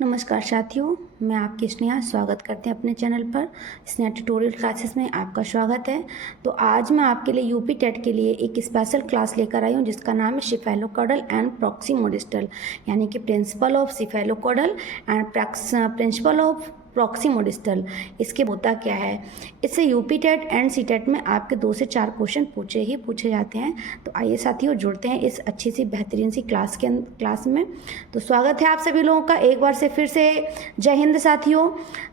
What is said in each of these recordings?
नमस्कार साथियों, मैं आपकी स्नेहा स्वागत करते हैं अपने चैनल पर। स्नेहा ट्यूटोरियल क्लासेस में आपका स्वागत है। तो आज मैं आपके लिए यूपी टेट के लिए एक स्पेशल क्लास लेकर आई हूँ जिसका नाम है सिफेलोकॉडल एंड प्रॉक्सिमोडिस्टल, यानी कि principle of cephalocaudal and principle of proximodistal. इसके होता क्या है, इससे UP TET and C TET में आपके 2 से 4 क्वेश्चन पूछे जाते हैं। तो आइए साथियों जुड़ते हैं इस अच्छी सी बेहतरीन सी क्लास में। तो स्वागत है आप सभी लोगों का एक बार से फिर से। जय हिंद साथियों।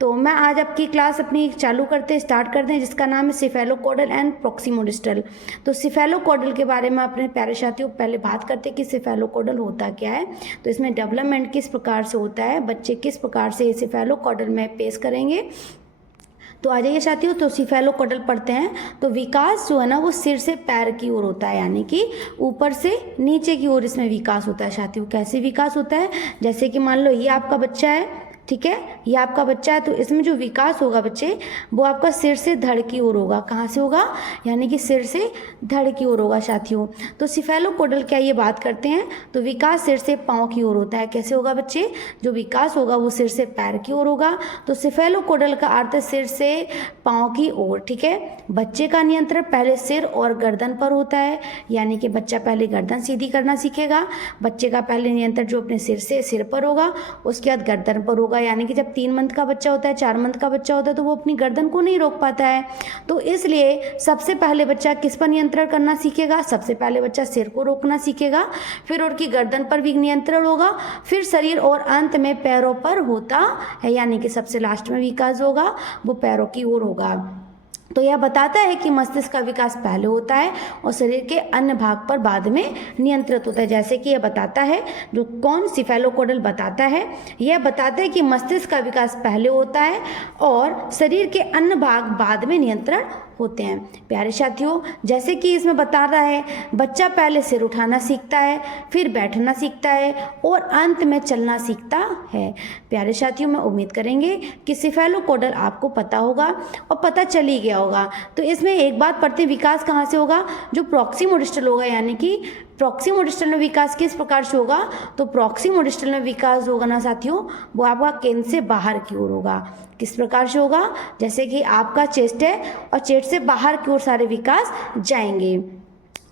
तो मैं आज आपकी क्लास अपनी स्टार्ट करते हैं जिसका नाम है सिफेलोकॉडल एंड प्रॉक्सिमोडिस्टल। तो सिफेलोकॉडल के बारे में अपने प्यारे साथियों पहले बात करते हैं कि सिफेलोकॉडल होता क्या है। तो इसमें डेवलपमेंट किस प्रकार से होता है, बच्चे किस प्रकार से सिफेलोकॉडल में पेश करेंगे। तो आ जाइए साथियों, तो सिफेलोकॉडल पढ़ते हैं। तो विकास जो है ना वो सिर से पैर की ओर होता है, यानी कि ऊपर से नीचे की ओर इसमें विकास होता है साथियों। कैसे विकास होता है, जैसे कि मान लो ये आपका बच्चा है, ठीक है, ये आपका बच्चा है। तो इसमें जो विकास होगा बच्चे वो आपका सिर से धड़ की ओर होगा। कहाँ से होगा, यानी कि सिर से धड़ की ओर होगा साथियों। तो सिफेलोकॉडल क्या ये बात करते हैं, तो विकास सिर से पाँव की ओर होता है। कैसे होगा बच्चे, जो विकास होगा वो सिर से पैर की ओर होगा। तो सिफेलोकॉडल का अर्थ है सिर से पाँव की ओर, ठीक है। बच्चे का नियंत्रण पहले सिर और गर्दन पर होता है, यानी कि बच्चा पहले गर्दन सीधी करना सीखेगा। बच्चे का पहले नियंत्रण जो अपने सिर पर होगा, उसके बाद गर्दन पर होगा। यानी कि जब 3 मंथ का बच्चा होता है, 4 मंथ का बच्चा होता है तो वो अपनी गर्दन को नहीं रोक पाता है। तो इसलिए सबसे पहले बच्चा किस पर नियंत्रण करना सीखेगा, सबसे पहले बच्चा सिर को रोकना सीखेगा, फिर उनकी गर्दन पर भी नियंत्रण होगा, फिर शरीर और अंत में पैरों पर होता है, यानी कि सबसे लास्ट में विकास होगा वो पैरों की ओर होगा। तो यह बताता है कि मस्तिष्क का विकास पहले होता है और शरीर के अन्य भाग पर बाद में नियंत्रित होता है। जैसे कि यह बताता है, जो कौन सिफेलोकॉडल बताता है, यह बताता है कि मस्तिष्क का विकास पहले होता है और शरीर के अन्य भाग बाद में नियंत्रण होते हैं। प्यारे साथियों, जैसे कि इसमें बता रहा है, बच्चा पहले सिर उठाना सीखता है, फिर बैठना सीखता है और अंत में चलना सीखता है। प्यारे साथियों, मैं उम्मीद करेंगे कि सिफेलोकॉडल आपको पता होगा और पता चल ही गया होगा। तो इसमें एक बात पढ़ते, विकास कहाँ से होगा, जो प्रॉक्सिमोडिस्टल होगा, यानी कि प्रॉक्सिमोडिस्टल में विकास किस प्रकार से होगा। तो प्रॉक्सिमोडिस्टल में विकास होगा ना साथियों, वो आपका केंद्र से बाहर की ओर होगा। किस प्रकार से होगा, जैसे कि आपका चेस्ट है और चेस्ट से बाहर की ओर सारे विकास जाएंगे।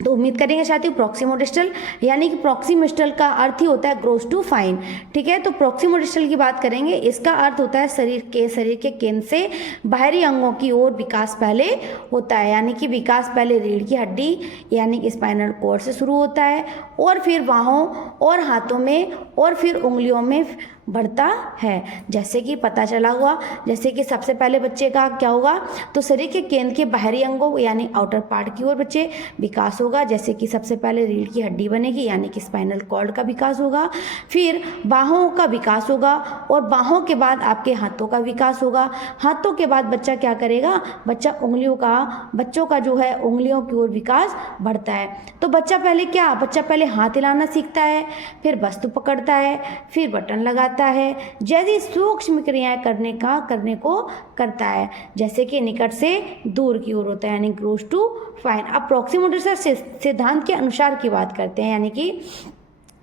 तो उम्मीद करेंगे साथियों प्रॉक्सिमोडिस्टल, यानी कि प्रॉक्सिमोडिस्टल का अर्थ ही होता है ग्रोस टू फाइन, ठीक है। तो प्रॉक्सिमोडिस्टल की बात करेंगे, इसका अर्थ होता है शरीर के केंद्र से बाहरी अंगों की ओर विकास पहले होता है, यानी कि विकास पहले रीढ़ की हड्डी यानी कि स्पाइनल कॉर्ड से शुरू होता है और फिर बाहों और हाथों में और फिर उंगलियों में बढ़ता है। जैसे कि पता चला हुआ, जैसे कि सबसे पहले बच्चे का क्या होगा, तो शरीर के केंद्र के बाहरी अंगों यानी आउटर पार्ट की ओर बच्चे विकास होगा। जैसे कि सबसे पहले रीढ़ की हड्डी बनेगी, यानी कि स्पाइनल कॉर्ड का विकास होगा, फिर बाहों का विकास होगा और बाहों के बाद आपके हाथों का विकास होगा। हाथों के बाद बच्चा क्या करेगा, बच्चों का जो है उंगलियों की ओर विकास बढ़ता है। तो बच्चा पहले हाथ हिलाना सीखता है, फिर वस्तु पकड़ता है, फिर बटन लगाता है, जैसी सूक्ष्म क्रियाएं करने को करता है, जैसे कि निकट से दूर की ओर होता है, यानी ग्रोस टू फाइन। अब प्रॉक्सिमोडिस्टल सिद्धांत के अनुसार की बात करते हैं, यानी कि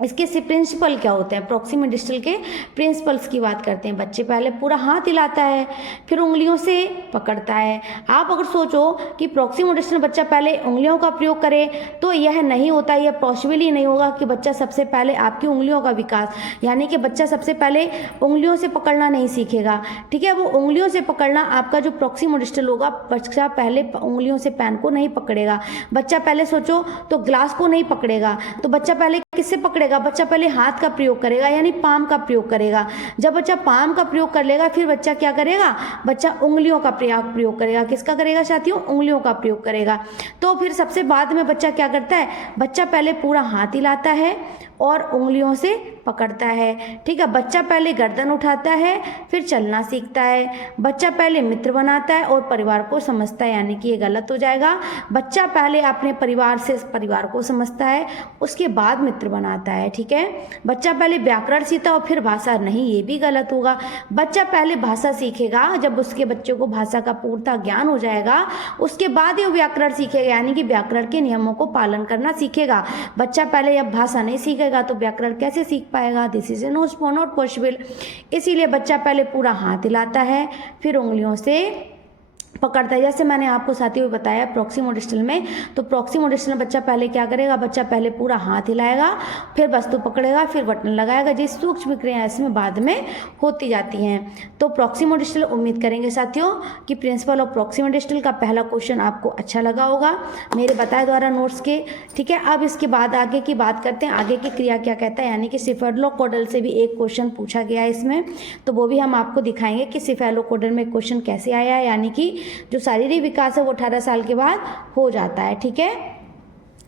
इसके से प्रिंसिपल क्या होते हैं, प्रॉक्सिमोडिस्टल के प्रिंसिपल्स की बात करते हैं। बच्चे पहले पूरा हाथ हिलाता है, फिर उंगलियों से पकड़ता है। आप अगर सोचो कि प्रॉक्सिमोडिस्टल बच्चा पहले उंगलियों का प्रयोग करे तो यह नहीं होता, यह पॉसिबल ही नहीं होगा कि बच्चा सबसे पहले आपकी उंगलियों का विकास, यानी कि बच्चा सबसे पहले उंगलियों से पकड़ना नहीं सीखेगा, ठीक है। वो उंगलियों से पकड़ना आपका जो प्रॉक्सिमोडिस्टल होगा, बच्चा पहले उंगलियों से पेन को नहीं पकड़ेगा। बच्चा पहले सोचो तो ग्लास को नहीं पकड़ेगा, तो बच्चा पहले किससे पकड़ेगा, बच्चा पहले हाथ का प्रयोग करेगा, यानी पाम का प्रयोग करेगा। जब बच्चा पाम का प्रयोग कर लेगा, फिर बच्चा क्या करेगा, बच्चा उंगलियों का प्रयोग करेगा। किसका करेगा साथियों, उंगलियों का प्रयोग करेगा। तो फिर सबसे बाद में बच्चा क्या करता है, बच्चा पहले पूरा हाथ हिलाता है और उंगलियों से पकड़ता है, ठीक है। बच्चा पहले गर्दन उठाता है, फिर चलना सीखता है। बच्चा पहले मित्र बनाता है और परिवार को समझता है, यानी कि ये गलत हो जाएगा। बच्चा पहले अपने परिवार को समझता है, उसके बाद मित्र बनाता है, ठीक है। बच्चा पहले व्याकरण सीखता और फिर भाषा, नहीं, ये भी गलत होगा। बच्चा पहले भाषा सीखेगा, जब उसके बच्चे को भाषा का पूर्णतः ज्ञान हो जाएगा उसके बाद ही वो व्याकरण सीखेगा, यानी कि व्याकरण के नियमों को पालन करना सीखेगा। बच्चा पहले अब भाषा नहीं सीखेगा, पड़ेगा तो व्याकरण कैसे सीख पाएगा? This is not possible. इसीलिए बच्चा पहले पूरा हाथ हिलाता है, फिर उंगलियों से पकड़ता है। जैसे मैंने आपको साथियों बताया प्रॉक्सिमोडिस्टल में, तो प्रॉक्सिमोडिस्टल में बच्चा पहले क्या करेगा? बच्चा पहले पूरा हाथ हिलाएगा, फिर वस्तु पकड़ेगा, फिर बटन लगाएगा। जिस सूक्ष्म क्रियाएं इसमें बाद में होती जाती हैं। तो प्रॉक्सिमोडिस्टल, उम्मीद करेंगे साथियों कि प्रिंसिपल ऑफ प्रॉक्सिमोडिस्टल का पहला क्वेश्चन आपको अच्छा लगा होगा मेरे बताए द्वारा नोट्स के। ठीक है, अब इसके बाद आगे की बात करते हैं। आगे की क्रिया क्या कहता है, यानी कि सिफेलोकोडल से भी एक क्वेश्चन पूछा गया है इसमें, तो वो भी हम आपको दिखाएंगे कि सिफेलोकोडल में क्वेश्चन कैसे आया है। यानी कि जो शारीरिक विकास है वो 18 साल के बाद हो जाता है। ठीक है,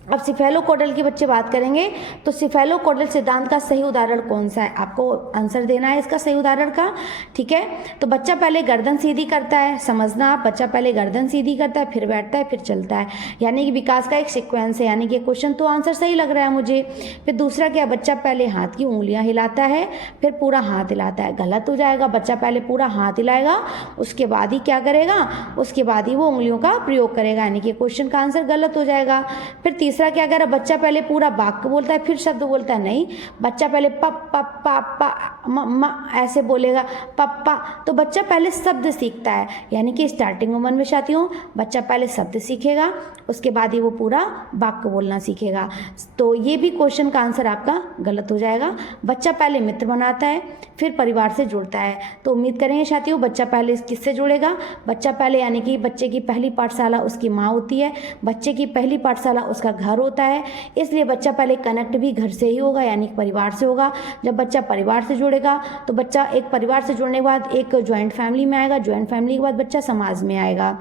अब सिफेलोकोडल की बच्चे बात करेंगे, तो सिफेलोकोडल सिद्धांत का सही उदाहरण कौन सा है? आपको आंसर देना है इसका सही उदाहरण का। ठीक है, तो बच्चा पहले गर्दन सीधी करता है, समझना आप, बच्चा पहले गर्दन सीधी करता है, फिर बैठता है, फिर चलता है, यानी कि विकास का एक सीक्वेंस है। यानी कि क्वेश्चन तो आंसर सही लग रहा है मुझे। फिर दूसरा क्या, बच्चा पहले हाथ की उंगलियां हिलाता है, फिर पूरा हाथ हिलाता है। गलत हो जाएगा, बच्चा पहले पूरा हाथ हिलाएगा, उसके बाद ही क्या करेगा? उसके बाद ही वो उंगलियों का प्रयोग करेगा, यानी कि क्वेश्चन का आंसर गलत हो जाएगा। फिर तीसरा क्या कह रहा है, बच्चा पहले पूरा वाक्य बोलता है फिर शब्द बोलता है। नहीं, बच्चा पहले पप्पा पापा मम्मा ऐसे बोलेगा, पप्पा। तो बच्चा पहले शब्द सीखता है, यानी कि स्टार्टिंग उम्र में साथियों बच्चा पहले शब्द सीखेगा, उसके बाद ही वो पूरा वाक्य बोलना सीखेगा। तो ये भी क्वेश्चन का आंसर आपका गलत हो जाएगा। बच्चा पहले मित्र बनाता है, फिर परिवार से जुड़ता है। तो उम्मीद करेंगे साथियों बच्चा पहले किससे जुड़ेगा? बच्चा पहले, यानी कि बच्चे की पहली पाठशाला उसकी माँ होती है, बच्चे की पहली पाठशाला उसका घर होता है, इसलिए बच्चा पहले कनेक्ट भी घर से ही होगा, यानी परिवार से होगा। जब बच्चा परिवार से जुड़ेगा तो बच्चा एक परिवार से जुड़ने के बाद एक ज्वाइंट फैमिली में आएगा, ज्वाइंट फैमिली के बाद बच्चा समाज में आएगा।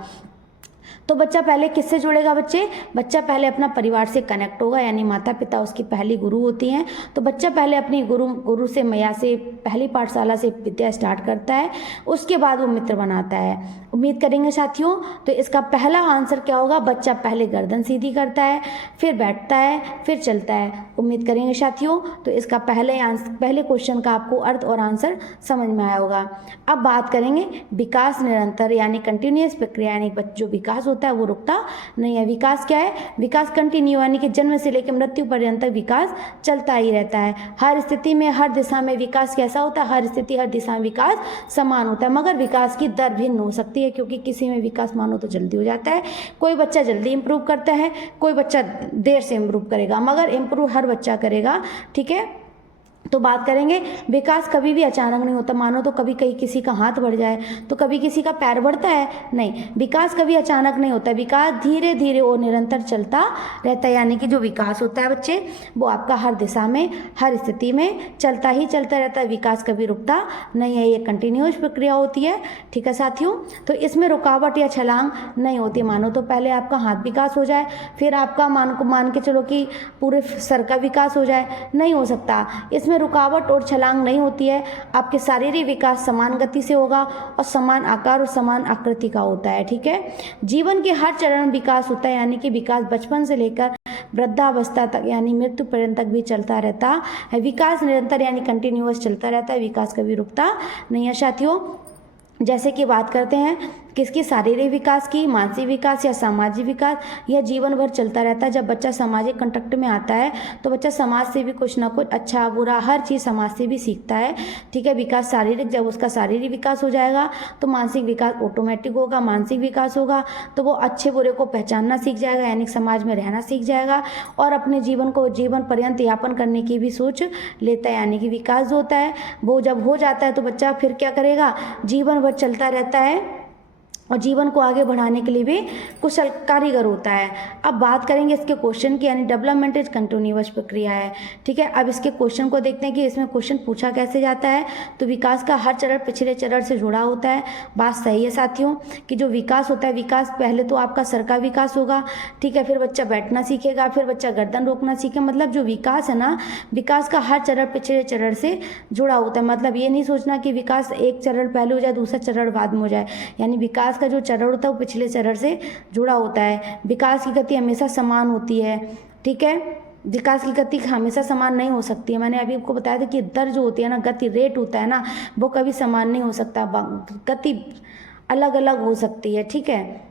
तो बच्चा पहले किससे जुड़ेगा? बच्चा पहले अपना परिवार से कनेक्ट होगा, यानी माता पिता उसकी पहली गुरु होती हैं। तो बच्चा पहले अपनी गुरु से, मैया से, पहली पाठशाला से विद्या स्टार्ट करता है, उसके बाद वो मित्र बनाता है। उम्मीद करेंगे साथियों, तो इसका पहला आंसर क्या होगा? बच्चा पहले गर्दन सीधी करता है, फिर बैठता है, फिर चलता है। उम्मीद करेंगे साथियों, तो इसका पहले क्वेश्चन का आपको अर्थ और आंसर समझ में आया होगा। अब बात करेंगे विकास निरंतर यानी कंटिन्यूअस प्रक्रिया, यानी जो विकास होता है वो रुकता नहीं है। विकास क्या है? विकास कंटिन्यू, यानी कि जन्म से लेकर मृत्यु पर्यंत तक विकास चलता ही रहता है। हर स्थिति में, हर दिशा में विकास कैसा होता है? हर स्थिति, हर दिशा में विकास समान होता है, मगर विकास की दर भिन्न हो सकती है, क्योंकि किसी में विकास मानो तो जल्दी हो जाता है, कोई बच्चा जल्दी इंप्रूव करता है, कोई बच्चा देर से इंप्रूव करेगा, मगर इंप्रूव हर बच्चा करेगा। ठीक है, तो बात करेंगे विकास कभी भी अचानक नहीं होता। मानो तो कभी कहीं किसी का हाथ बढ़ जाए तो कभी किसी का पैर बढ़ता है, नहीं, विकास कभी अचानक नहीं होता। विकास धीरे धीरे और निरंतर चलता रहता है, यानी कि जो विकास होता है बच्चे वो आपका हर दिशा में, हर स्थिति में चलता ही चलता रहता है। विकास कभी रुकता नहीं है, ये कंटिन्यूअस प्रक्रिया होती है। ठीक है साथियों, तो इसमें रुकावट या छलांग नहीं होती। मानो तो पहले आपका हाथ विकास हो जाए, फिर आपका मान के चलो कि पूरे सर का विकास हो जाए, नहीं हो सकता। इसमें रुकावट और छलांग नहीं होती है। आपके शारीरिक विकास समान गति से होगा और समान आकार और समान आकृति का होता है। ठीक है, जीवन के हर चरण विकास होता है, यानी कि विकास बचपन से लेकर वृद्धावस्था तक यानी मृत्यु पर्यंत तक भी चलता रहता है। विकास निरंतर यानी कंटिन्यूअस चलता रहता है, विकास कभी रुकता नहीं है साथियों। जैसे कि बात करते हैं किसकी? शारीरिक विकास की, मानसिक विकास या सामाजिक विकास, यह जीवन भर चलता रहता है। जब बच्चा सामाजिक कंटेक्ट में आता है तो बच्चा समाज से भी कुछ ना कुछ अच्छा बुरा हर चीज़ समाज से भी सीखता है। ठीक है, विकास शारीरिक, जब उसका शारीरिक विकास हो जाएगा तो मानसिक विकास ऑटोमेटिक होगा। मानसिक विकास होगा तो वो अच्छे बुरे को पहचानना सीख जाएगा, यानी समाज में रहना सीख जाएगा और अपने जीवन को जीवन पर्यंत यापन करने की भी सोच लेता है। यानी कि विकास जो होता है वो जब हो जाता है तो बच्चा फिर क्या करेगा? जीवन भर चलता रहता है और जीवन को आगे बढ़ाने के लिए भी कुशल कारीगर होता है। अब बात करेंगे इसके क्वेश्चन की, यानी डेवलपमेंट इज कंटिन्यूअस प्रक्रिया है। ठीक है, अब इसके क्वेश्चन को देखते हैं कि इसमें क्वेश्चन पूछा कैसे जाता है। तो विकास का हर चरण पिछले चरण से जुड़ा होता है। बात सही है साथियों कि जो विकास होता है, विकास पहले तो आपका सर का विकास होगा। ठीक है, फिर बच्चा बैठना सीखेगा, फिर बच्चा गर्दन रोकना सीखेगा। मतलब जो विकास है ना, विकास का हर चरण पिछले चरण से जुड़ा होता है। मतलब ये नहीं सोचना कि विकास एक चरण पहले हो जाए दूसरा चरण बाद में हो जाए, यानी विकास का जो चरण होता है वो पिछले चरण से जुड़ा होता है। विकास की गति हमेशा समान होती है। ठीक है, विकास की गति हमेशा समान नहीं हो सकती है। मैंने अभी आपको बताया था कि दर जो होती है ना, गति रेट होता है ना, वो कभी समान नहीं हो सकता, गति अलग अलग हो सकती है। ठीक है,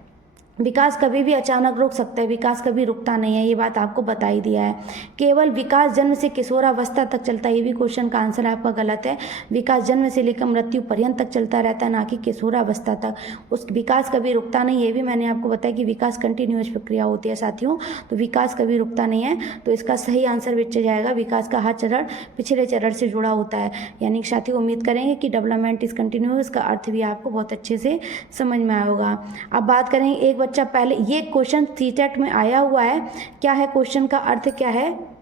विकास कभी भी अचानक रुक सकता है, विकास कभी रुकता नहीं है, ये बात आपको बता ही दिया है। केवल विकास जन्म से किशोरावस्था तक चलता है, ये भी क्वेश्चन का आंसर आपका गलत है। विकास जन्म से लेकर मृत्यु पर्यंत तक चलता रहता है, ना कि किशोरावस्था तक। उस विकास कभी रुकता नहीं, ये भी मैंने आपको बताया कि विकास कंटिन्यूअस प्रक्रिया होती है साथियों, तो विकास कभी रुकता नहीं है। तो इसका सही आंसर बच जाएगा, विकास का हर चरण पिछले चरण से जुड़ा होता है। यानी कि साथियों उम्मीद करेंगे कि डेवलपमेंट इज कंटिन्यूअस का अर्थ भी आपको बहुत अच्छे से समझ में आया होगा। अब बात करेंगे एक बच्चा पहले, ये क्वेश्चन सीटेट में आया हुआ है। क्या है क्वेश्चन का अर्थ, क्या है?